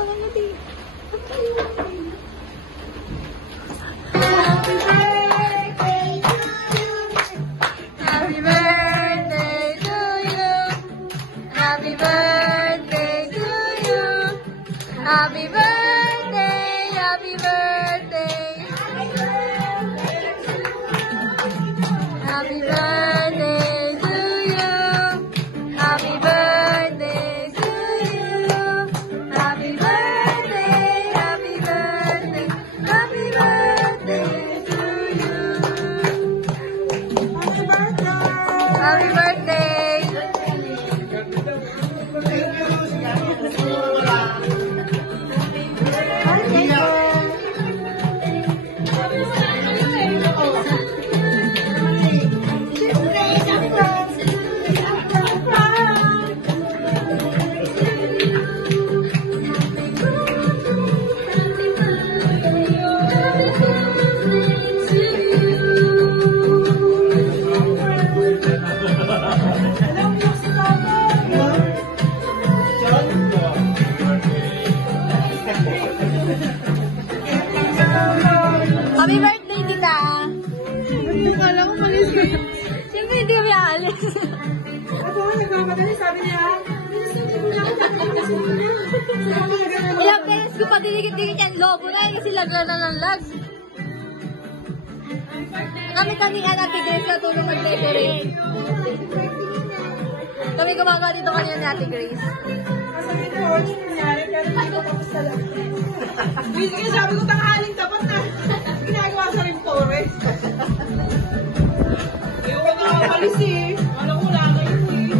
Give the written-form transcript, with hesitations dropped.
pala niya di. Happy birthday to you. Happy birthday to you. Happy birthday, happy birthday. Happy birthday to you. Happy birthday to you. Happy birthday, happy birthday. Happy birthday to you. Happy birthday. Happy birthday, tita! Kala ko malis kayo. Siyempre, hindi kami aalis. Ako nga nagmamadali, sabi niya. Ilang beses ko pa dinikit-dikit yan. Lobo na yan kasi lagla na ng lag. Kami Ate Grace na tulong mag-decorate. Kami gumagawa dito kanina ni Ate Grace. Sabi ko, ano nangyari? Kaya hindi ko tapos talaga. Sabi ko, tanghaling dapat na. Ginagawa sa rin forest. Ayaw ko na malis eh. Alam ko na kayo eh.